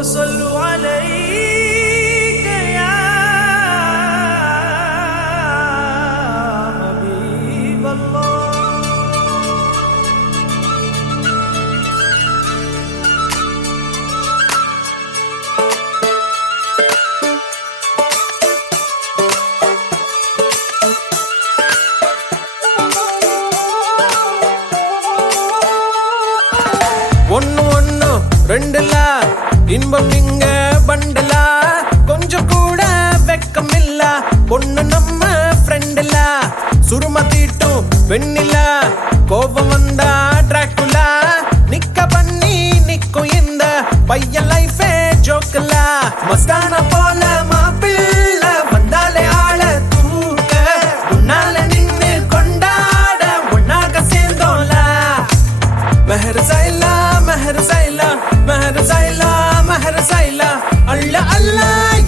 وصلوا عليك يا حبيب الله. ஒன்னு ஒன்னு ரெண்டுலா இன்பம் இங்க பண்டலா கொஞ்சம் கூட வெக்கம் இல்ல பொண்ணு நம்ம ஃப்ரெண்டுல சுரும தீட்டும் பெண்ணில கோபம் வந்தா டிராக்குலா நிக்க பண்ணி நிக்கும் இந்த பையன் லைஃபே ஜோக்கல மஸ்தான போல மாப்பிள்ள வந்தாலே ஆள தூக்க உன்னால நின்னு கொண்டாட ஒன்னாக சேர்ந்தோல மெஹர் சைலா மெஹர் சைலா மெஹர் சைலா மெஹர் சைலா அல்ல அல்ல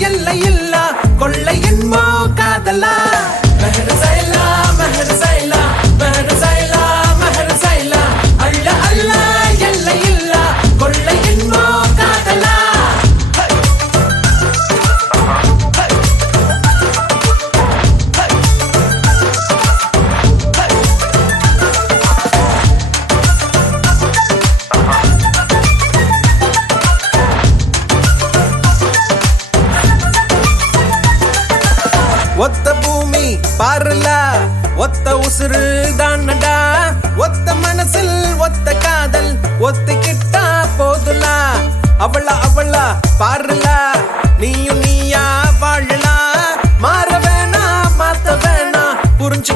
எல்லை இல்ல கொள்ளை என்போ காதலா மெஹர் சைலா மெஹர் சைலா மெஹர் சைலா மெஹர் சைலா அல்ல அல்ல எல்லை இல்ல கொள்ளை என்போ காதலா. ஒத்த பூமி பாருல ஒத்த உசுறு தானடா ஒத்த மனசில் ஒத்த காதல் ஒத்திக்கிட்டா போதுலா அவளா அவளா பாருல நீயும் நீயா வாழலாம் மாற வேணா மாத்த வேணா புரிஞ்சு